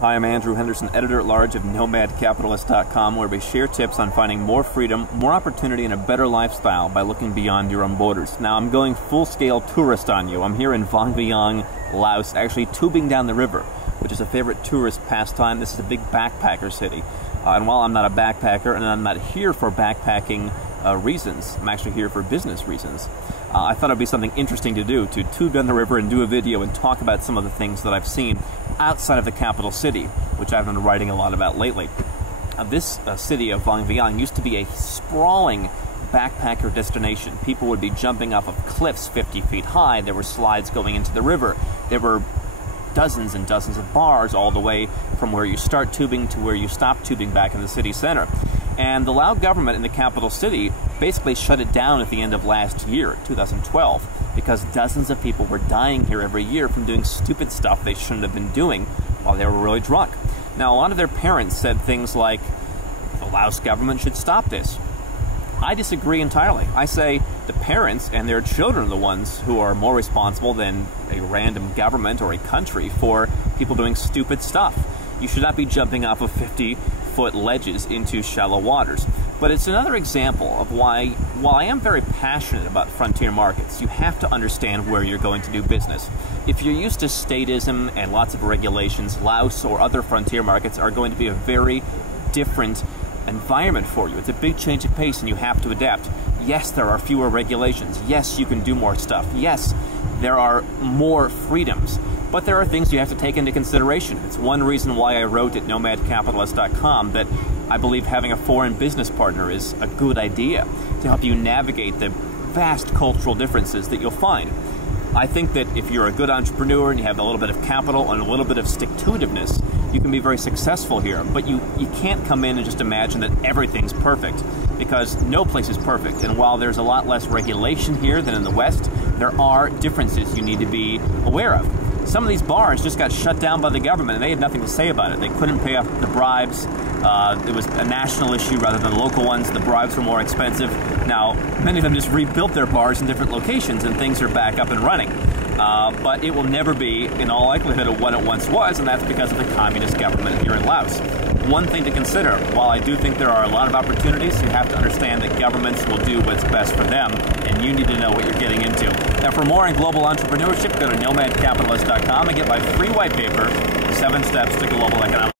Hi, I'm Andrew Henderson, editor-at-large of NomadCapitalist.com, where we share tips on finding more freedom, more opportunity, and a better lifestyle by looking beyond your own borders. Now, I'm going full-scale tourist on you. I'm here in Vang Vieng, Laos, actually tubing down the river, which is a favorite tourist pastime. This is a big backpacker city. And while I'm not a backpacker, and I'm not here for backpacking reasons, I'm actually here for business reasons. I thought it'd be something interesting to do, to tube down the river and do a video and talk about some of the things that I've seen outside of the capital city, which I've been writing a lot about lately. This city of Vang Vieng used to be a sprawling backpacker destination. People would be jumping off of cliffs 50 feet high. There were slides going into the river. There were dozens and dozens of bars all the way from where you start tubing to where you stop tubing back in the city center. And the Lao government in the capital city basically shut it down at the end of last year, 2012, because dozens of people were dying here every year from doing stupid stuff they shouldn't have been doing while they were really drunk. Now, a lot of their parents said things like, the Laos government should stop this. I disagree entirely. I say the parents and their children are the ones who are more responsible than a random government or a country for people doing stupid stuff. You should not be jumping off of 50-foot ledges into shallow waters. But it's another example of why, while I am very passionate about frontier markets, you have to understand where you're going to do business. If you're used to statism and lots of regulations, Laos or other frontier markets are going to be a very different environment for you. It's a big change of pace and you have to adapt. Yes, there are fewer regulations. Yes, you can do more stuff. Yes, there are more freedoms. But there are things you have to take into consideration. It's one reason why I wrote at NomadCapitalist.com that I believe having a foreign business partner is a good idea to help you navigate the vast cultural differences that you'll find. I think that if you're a good entrepreneur and you have a little bit of capital and a little bit of stick-to-itiveness, you can be very successful here. But you can't come in and just imagine that everything's perfect, because no place is perfect. And while there's a lot less regulation here than in the West, there are differences you need to be aware of. Some of these bars just got shut down by the government, and they had nothing to say about it. They couldn't pay off the bribes. It was a national issue rather than local ones. The bribes were more expensive. Now, many of them just rebuilt their bars in different locations, and things are back up and running. But it will never be, in all likelihood, what it once was, and that's because of the communist government here in Laos. One thing to consider, while I do think there are a lot of opportunities, you have to understand that governments will do what's best for them, and you need to know what you're getting into. Now, for more on global entrepreneurship, go to NomadCapitalist.com and get my free white paper, 7 Steps to Global Economic.